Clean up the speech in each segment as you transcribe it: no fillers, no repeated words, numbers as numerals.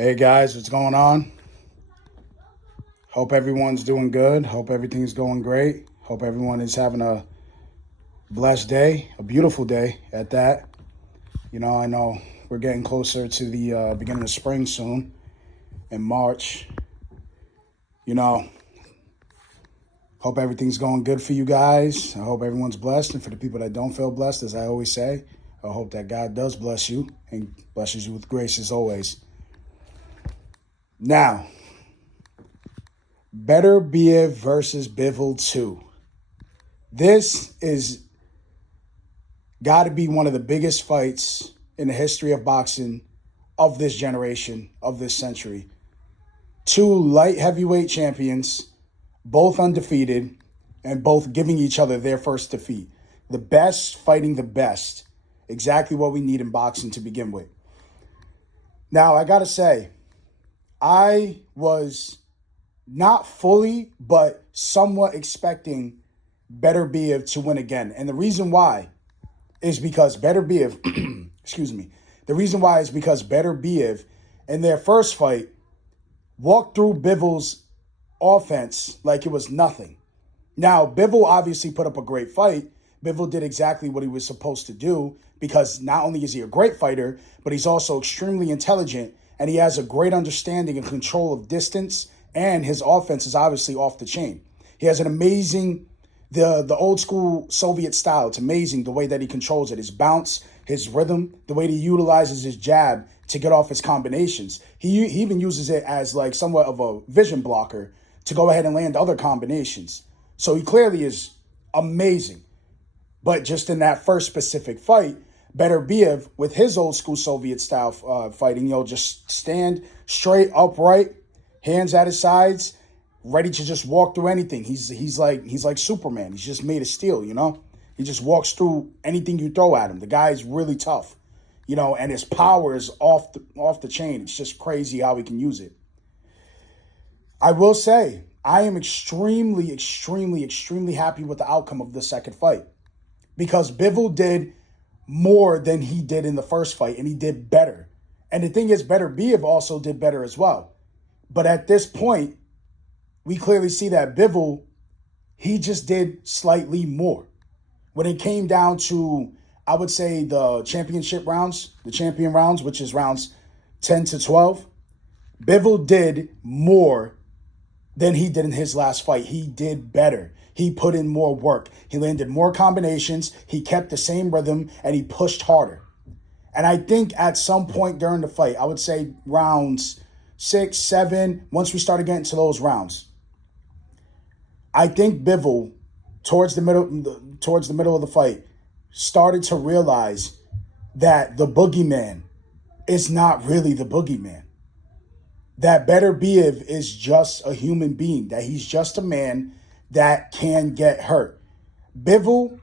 Hey guys, what's going on? Hope everyone's doing good. Hope everything's going great. Hope everyone is having a blessed day, a beautiful day at that. I know we're getting closer to the beginning of spring soon in March. You know, hope everything's going good for you guys. I hope everyone's blessed. And for the people that don't feel blessed, as I always say, I hope that God does bless you and blesses you with grace as always. Now, Beterbiev versus Bivol 2. This is got to be one of the biggest fights in the history of boxing of this generation, of this century. Two light heavyweight champions, both undefeated, and both giving each other their first defeat. The best fighting the best. Exactly what we need in boxing to begin with. Now, I got to say, I was not fully, but somewhat expecting Beterbiev to win again. And the reason why is because Beterbiev, excuse me, the reason why is because Beterbiev in their first fight walked through Bivol's offense like it was nothing. Now, Bivol obviously put up a great fight. Bivol did exactly what he was supposed to do because not only is he a great fighter, but he's also extremely intelligent and he has a great understanding and control of distance, and his offense is obviously off the chain. He has an amazing, the old school Soviet style. It's amazing the way that he controls it. His bounce, his rhythm, the way that he utilizes his jab to get off his combinations. He even uses it as like somewhat of a vision blocker to go ahead and land other combinations. So he clearly is amazing. But just in that first specific fight, Beterbiev, with his old school Soviet style fighting, just stand straight, upright, hands at his sides, ready to just walk through anything. He's like Superman. He's just made of steel, He just walks through anything you throw at him. The guy is really tough, and his power is off the chain. It's just crazy how he can use it. I will say, I am extremely, extremely, extremely happy with the outcome of the second fight because Bivol did more than he did in the first fight, and he did better. And the thing is, Beterbiev also did better as well. But at this point, we clearly see that Bivol, he just did slightly more. When it came down to, I would say, the championship rounds, the champion rounds, which is rounds 10 to 12, Bivol did more than he did in his last fight. He did better. He put in more work. He landed more combinations. He kept the same rhythm, and he pushed harder. And I think at some point during the fight, I would say rounds 6, 7, once we started getting to those rounds, I think Bivol, towards the middle of the fight, started to realize that the boogeyman is not really the boogeyman. That Beterbiev is just a human being, that he's just a man that can get hurt. Bivol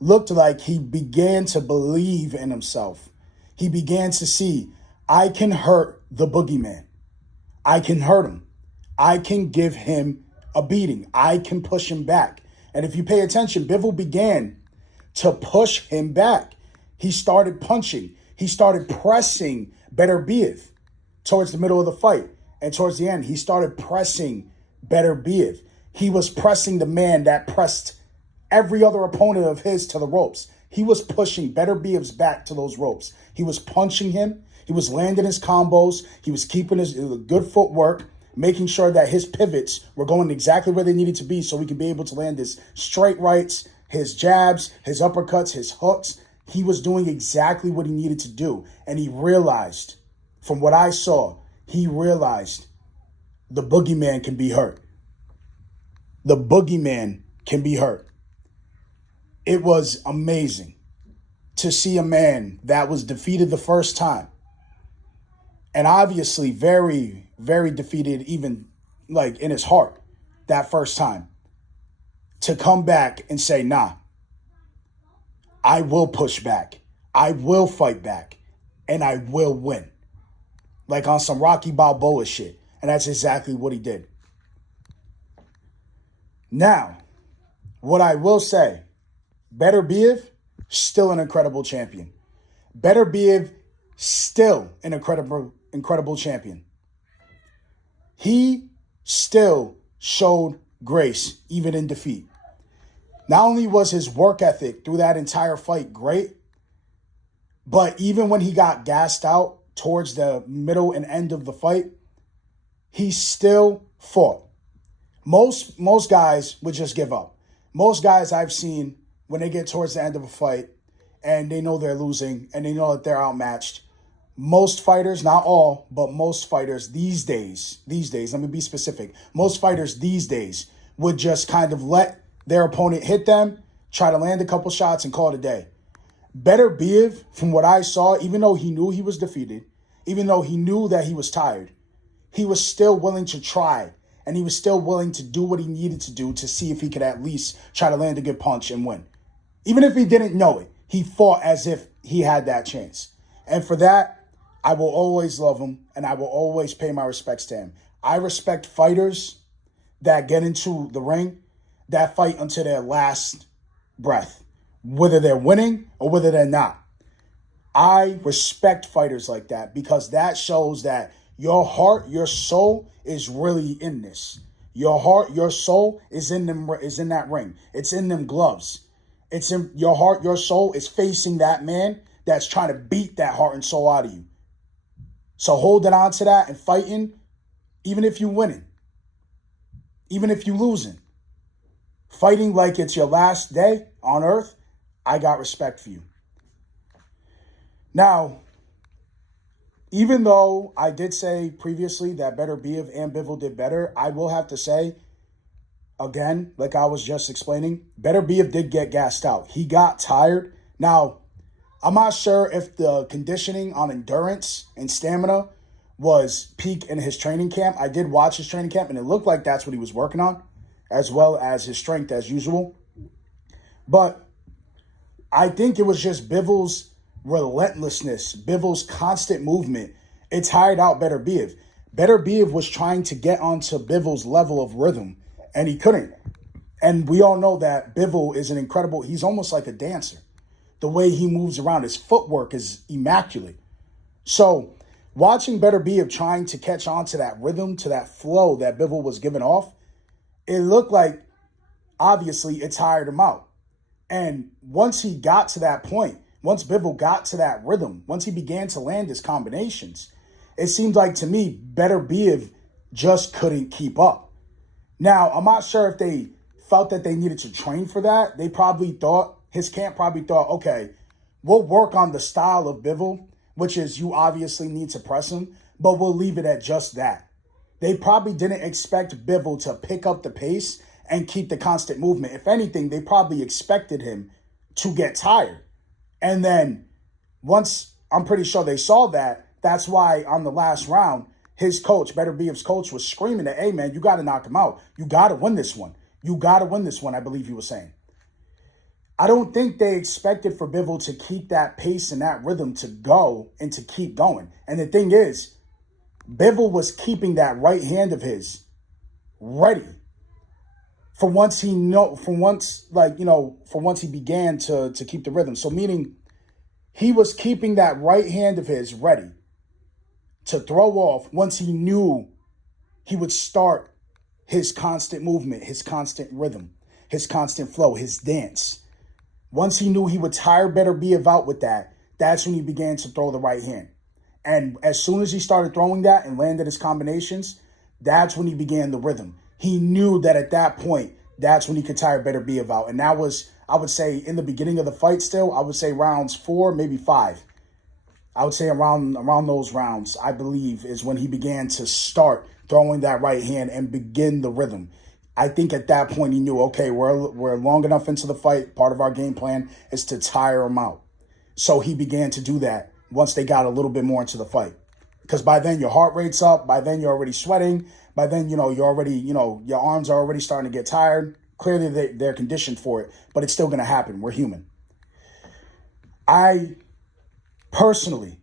looked like he began to believe in himself. He began to see, I can hurt the boogeyman. I can hurt him. I can give him a beating. I can push him back. And if you pay attention, Bivol began to push him back. He started punching. He started pressing Beterbiev towards the middle of the fight. And towards the end, he started pressing Beterbiev. He was pressing the man that pressed every other opponent of his to the ropes. He was pushing Beterbiev's back to those ropes. He was punching him. He was landing his combos. He was keeping his good footwork, making sure that his pivots were going exactly where they needed to be so he could be able to land his straight rights, his jabs, his uppercuts, his hooks. He was doing exactly what he needed to do. And he realized, from what I saw, he realized the boogeyman can be hurt. The boogeyman can be hurt. It was amazing to see a man that was defeated the first time, and obviously very, very defeated even like in his heart that first time, to come back and say, nah, I will push back. I will fight back, and I will win. Like on some Rocky Balboa shit. And that's exactly what he did. Now, what I will say, Beterbiev, still an incredible champion. Beterbiev, still an incredible champion. He still showed grace, even in defeat. Not only was his work ethic through that entire fight great, but even when he got gassed out towards the middle and end of the fight, he still fought. Most guys would just give up. Most guys I've seen, when they get towards the end of a fight and they know they're losing and they know that they're outmatched, most fighters, not all, but most fighters these days, let me be specific, most fighters these days would just kind of let their opponent hit them, try to land a couple shots, and call it a day. Beterbiev, from what I saw, even though he knew he was defeated, even though he knew that he was tired, he was still willing to try, and he was still willing to do what he needed to do to see if he could at least try to land a good punch and win. Even if he didn't know it, he fought as if he had that chance. And for that, I will always love him, and I will always pay my respects to him. I respect fighters that get into the ring, that fight until their last breath, whether they're winning or whether they're not. I respect fighters like that because that shows that your heart, your soul is really in this. Your heart, your soul is in that ring. It's in them gloves. It's in your heart, your soul is facing that man that's trying to beat that heart and soul out of you. So holding on to that and fighting, even if you're winning, even if you're losing, fighting like it's your last day on earth, I got respect for you. Now, even though I did say previously that Beterbiev and Bivol did better, I will have to say, again, like I was just explaining, Beterbiev did get gassed out. He got tired. Now, I'm not sure if the conditioning on endurance and stamina was peak in his training camp. I did watch his training camp, and it looked like that's what he was working on, as well as his strength as usual. But I think it was just Bivol's relentlessness, Bivol's constant movement. It tired out Beterbiev. Beterbiev was trying to get onto Bivol's level of rhythm, and he couldn't. And we all know that Bivol is he's almost like a dancer. The way he moves around, his footwork is immaculate. So watching Beterbiev trying to catch on to that rhythm, to that flow that Bivol was giving off, it looked like, obviously, it tired him out. And once he got to that point, once Bivol got to that rhythm, once he began to land his combinations, it seemed like to me, Beterbiev just couldn't keep up. Now, I'm not sure if they felt that they needed to train for that. His camp probably thought, okay, we'll work on the style of Bivol, which is you obviously need to press him, but we'll leave it at just that. They probably didn't expect Bivol to pick up the pace and keep the constant movement. If anything, they probably expected him to get tired. And then once I'm pretty sure they saw that, that's why on the last round, his coach, Beterbiev's coach, was screaming that, hey, man, you got to knock him out. You got to win this one. You got to win this one, I believe he was saying. I don't think they expected for Bivol to keep that pace and that rhythm to go and to keep going. And the thing is, Bivol was keeping that right hand of his ready for once he began to keep the rhythm. So meaning he was keeping that right hand of his ready to throw off once he knew he would start his constant movement, his constant rhythm, his constant flow, his dance. Once he knew he would tire Beterbiev out with that, that's when he began to throw the right hand. And as soon as he started throwing that and landed his combinations, that's when he began the rhythm. He knew that at that point, that's when he could tire Beterbiev out. And that was, I would say, in the beginning of the fight still, I would say rounds 4, maybe 5. I would say around those rounds, I believe, is when he began to start throwing that right hand and begin the rhythm. I think at that point he knew, okay, we're long enough into the fight. Part of our game plan is to tire him out. So he began to do that once they got a little bit more into the fight. Because by then your heart rate's up. By then you're already sweating. By then, you're already, your arms are already starting to get tired. Clearly they're conditioned for it, but it's still going to happen. We're human. I personally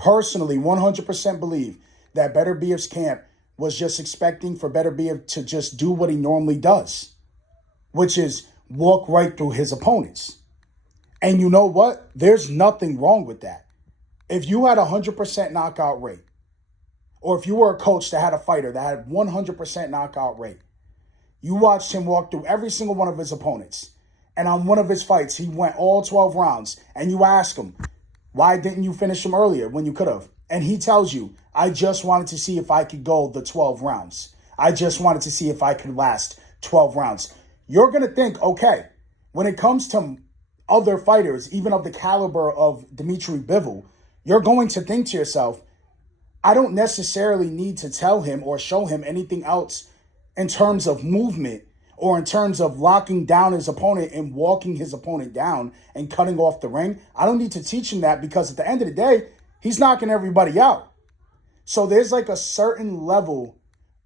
100% believe that Beterbiev's camp was just expecting for Beterbiev to just do what he normally does, which is walk right through his opponents. And you know what? There's nothing wrong with that. If you had a 100% knockout rate, or if you were a coach that had a fighter that had 100% knockout rate, you watched him walk through every single one of his opponents, and on one of his fights, he went all 12 rounds, and you ask him, why didn't you finish him earlier when you could have? And he tells you, I just wanted to see if I could go the 12 rounds. I just wanted to see if I could last 12 rounds. You're going to think, okay, when it comes to other fighters, even of the caliber of Dmitry Bivol, you're going to think to yourself, I don't necessarily need to tell him or show him anything else in terms of movement or in terms of locking down his opponent and walking his opponent down and cutting off the ring. I don't need to teach him that because at the end of the day, he's knocking everybody out. So there's like a certain level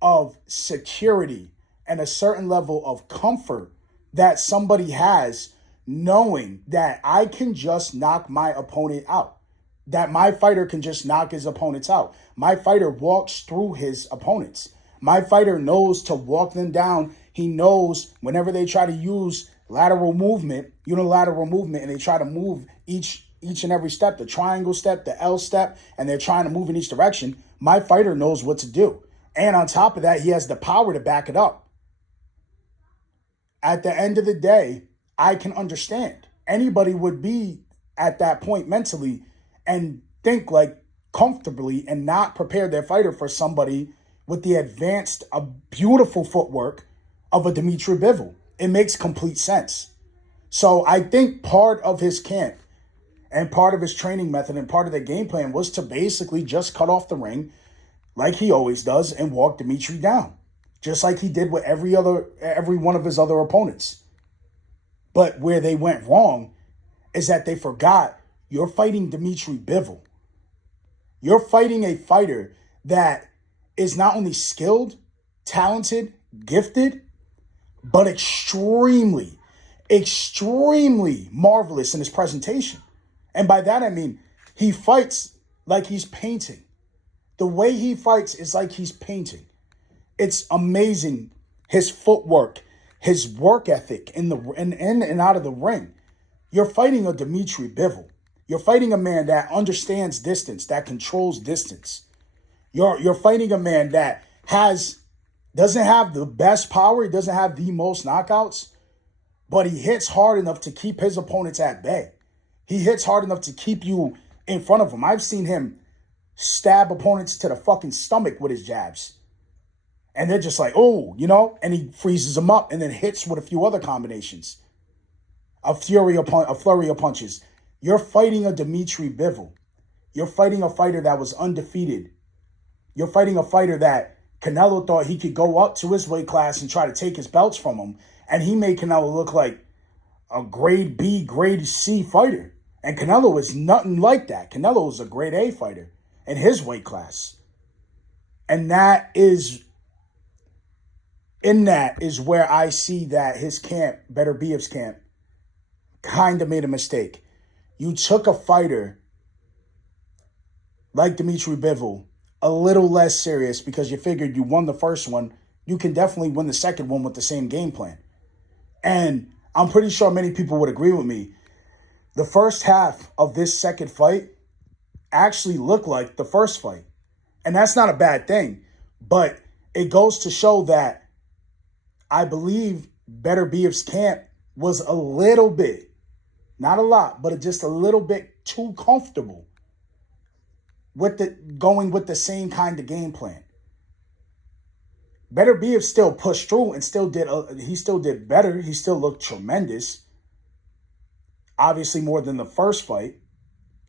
of security and a certain level of comfort that somebody has knowing that I can just knock my opponent out, that my fighter can just knock his opponents out. My fighter walks through his opponents. My fighter knows to walk them down. He knows whenever they try to use lateral movement, unilateral movement, and they try to move each and every step, the triangle step, the L step, and they're trying to move in each direction, my fighter knows what to do. And on top of that, he has the power to back it up. At the end of the day, I can understand. Anybody would be at that point mentally and think like comfortably and not prepare their fighter for somebody with the advanced, beautiful footwork of a Dmitry Bivol. It makes complete sense. So I think part of his camp and part of his training method and part of the game plan was to basically just cut off the ring like he always does and walk Dmitry down, just like he did with every one of his other opponents. But where they went wrong is that they forgot you're fighting Dmitry Bivol. You're fighting a fighter that is not only skilled, talented, gifted, but extremely, extremely marvelous in his presentation. And by that, I mean, he fights like he's painting. The way he fights is like he's painting. It's amazing. His footwork, his work ethic in and out of the ring. You're fighting a Dmitry Bivol. You're fighting a man that understands distance, that controls distance. You're fighting a man that doesn't have the best power, he doesn't have the most knockouts, but he hits hard enough to keep his opponents at bay. He hits hard enough to keep you in front of him. I've seen him stab opponents to the fucking stomach with his jabs. And they're just like, oh, and he freezes them up and then hits with a few other combinations. A flurry of punches. You're fighting a Dmitry Bivol. You're fighting a fighter that was undefeated. You're fighting a fighter that Canelo thought he could go up to his weight class and try to take his belts from him. And he made Canelo look like a grade B, grade C fighter. And Canelo is nothing like that. Canelo is a grade A fighter in his weight class. And that is where I see that his camp, Beterbiev's camp, kind of made a mistake. You took a fighter like Dmitry Bivol a little less serious because you figured you won the first one. You can definitely win the second one with the same game plan. And I'm pretty sure many people would agree with me. The first half of this second fight actually looked like the first fight. And that's not a bad thing. But it goes to show that I believe Beterbiev's camp was a little bit, not a lot, but just a little bit too comfortable with going with the same kind of game plan. Beterbiev still pushed through and he still did better. He still looked tremendous. Obviously more than the first fight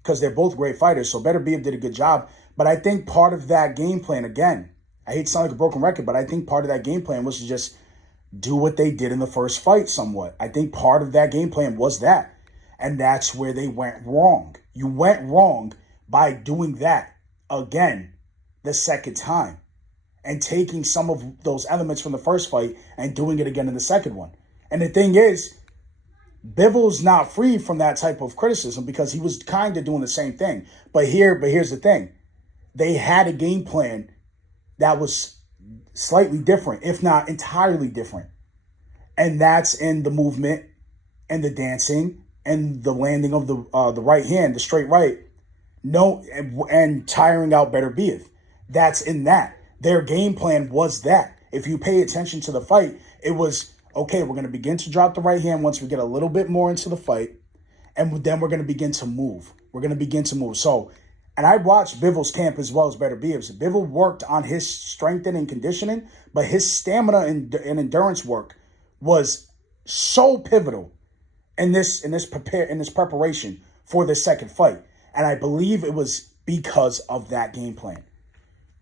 because they're both great fighters. So Beterbiev did a good job. But I think part of that game plan, again, I hate to sound like a broken record, but I think part of that game plan was to just do what they did in the first fight somewhat. I think part of that game plan was that. And that's where they went wrong. You went wrong by doing that again the second time and taking some of those elements from the first fight and doing it again in the second one. And the thing is, Bivol's not free from that type of criticism because he was kind of doing the same thing. But here's the thing. They had a game plan that was slightly different, if not entirely different. And that's in the movement and the dancing and the landing of the right hand, the straight right, and tiring out Beterbiev. that's in that. Their game plan was that. If you pay attention to the fight, it was, okay, we're going to begin to drop the right hand once we get a little bit more into the fight, and then we're going to begin to move. We're going to begin to move. So, and I watched Bivol's camp as well as Beterbiev's. Bivol worked on his strengthening and conditioning, but his stamina and endurance work was so pivotal in this preparation for the second fight. And I believe it was because of that game plan.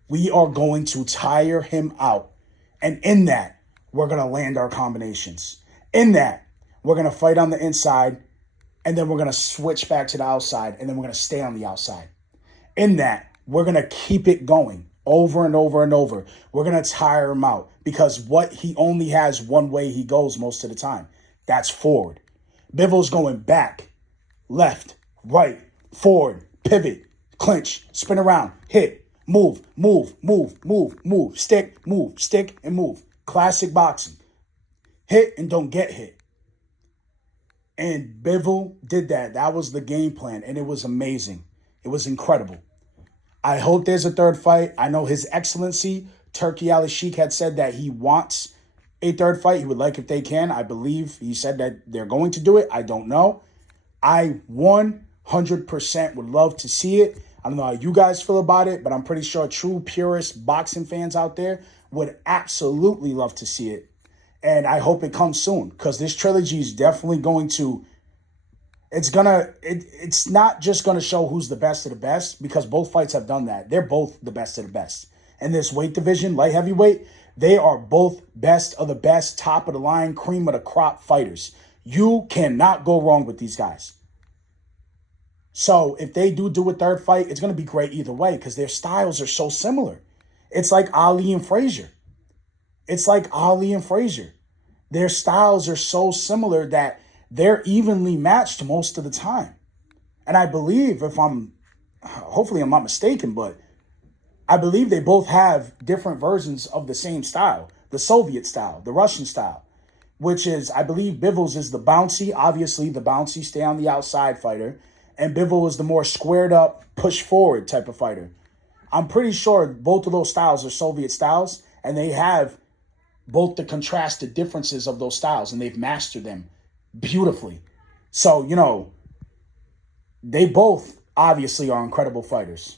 We are going to tire him out. And in that, we're going to land our combinations. In that, we're going to fight on the inside, and then we're going to switch back to the outside, and then we're going to stay on the outside. In that, we're going to keep it going over and over and over. We're going to tire him out because he only has one way he goes most of the time. That's forward. Bivol's going back, left, right, forward, pivot, clinch, spin around, hit, move, stick, and move. Classic boxing. Hit and don't get hit. And Bivol did that. That was the game plan, and it was amazing. It was incredible. I hope there's a third fight. I know His Excellency, Turki Al-Sheikh, had said that he wants a third fight. He would like if they can. I believe he said that they're going to do it. I don't know. I 100% would love to see it. I don't know how you guys feel about it, but I'm pretty sure true purist boxing fans out there would absolutely love to see it. And I hope it comes soon because this trilogy is definitely going to, it's not just going to show who's the best of the best because both fights have done that. They're both the best of the best. In this weight division, light heavyweight, they are both best of the best, top of the line, cream of the crop fighters. You cannot go wrong with these guys. So if they do a third fight, it's going to be great either way because their styles are so similar. It's like Ali and Frazier. Their styles are so similar that they're evenly matched most of the time. And I believe, hopefully I'm not mistaken, but I believe they both have different versions of the same style. The Soviet style, the Russian style, which is, I believe Bivol's is the bouncy, obviously the bouncy, stay on the outside fighter. And Bivol is the more squared up, push forward type of fighter. I'm pretty sure both of those styles are Soviet styles, and they have both the contrasted differences of those styles, and they've mastered them beautifully. So, they both obviously are incredible fighters.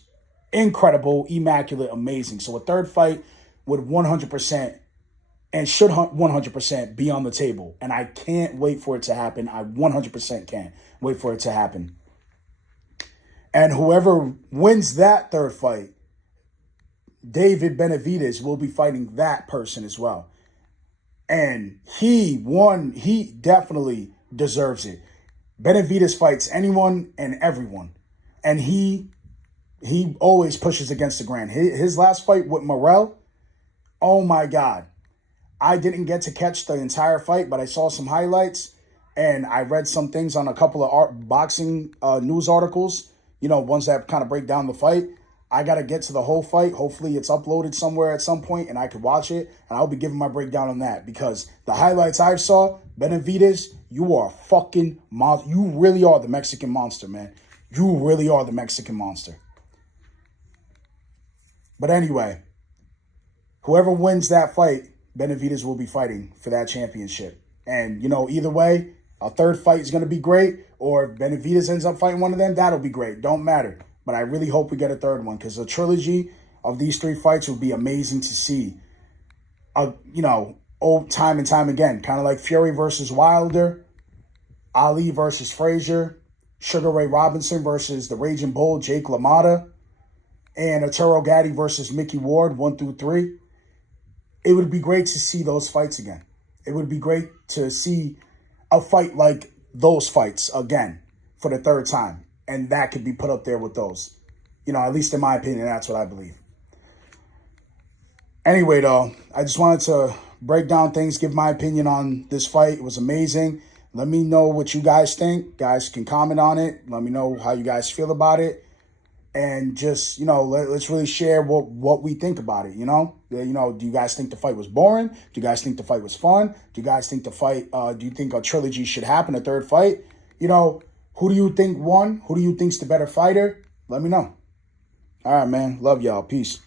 Incredible, immaculate, amazing. So a third fight would 100% and should 100% be on the table. And I can't wait for it to happen. I 100% can't wait for it to happen. And whoever wins that third fight, David Benavidez will be fighting that person as well. And he definitely deserves it. Benavidez fights anyone and everyone. And he always pushes against the grain. His last fight with Morrell, oh my God. I didn't get to catch the entire fight, but I saw some highlights. And I read some things on a couple of boxing news articles. Ones that kind of break down the fight. I got to get to the whole fight. Hopefully it's uploaded somewhere at some point and I could watch it. And I'll be giving my breakdown on that because the highlights I saw, Benavidez, you are a fucking monster. You really are the Mexican monster, man. You really are the Mexican monster. But anyway, whoever wins that fight, Benavidez will be fighting for that championship. And, either way, a third fight is going to be great, or if Benavidez ends up fighting one of them, that'll be great. Don't matter. But I really hope we get a third one because a trilogy of these three fights would be amazing to see. Time and time again. Kind of like Fury versus Wilder, Ali versus Frazier, Sugar Ray Robinson versus the Raging Bull, Jake LaMotta, and Arturo Gatti versus Mickey Ward, 1 through 3. It would be great to see those fights again. It would be great to see a fight like those fights again for the third time. And that could be put up there with those. At least in my opinion, that's what I believe. Anyway, though, I just wanted to break down things, give my opinion on this fight. It was amazing. Let me know what you guys think. Guys can comment on it. Let me know how you guys feel about it. And just, let's really share what we think about it, do you guys think the fight was boring? Do you guys think the fight was fun? Do you guys think do you think a trilogy should happen, a third fight? Who do you think won? Who do you think's the better fighter? Let me know. All right, man. Love y'all. Peace.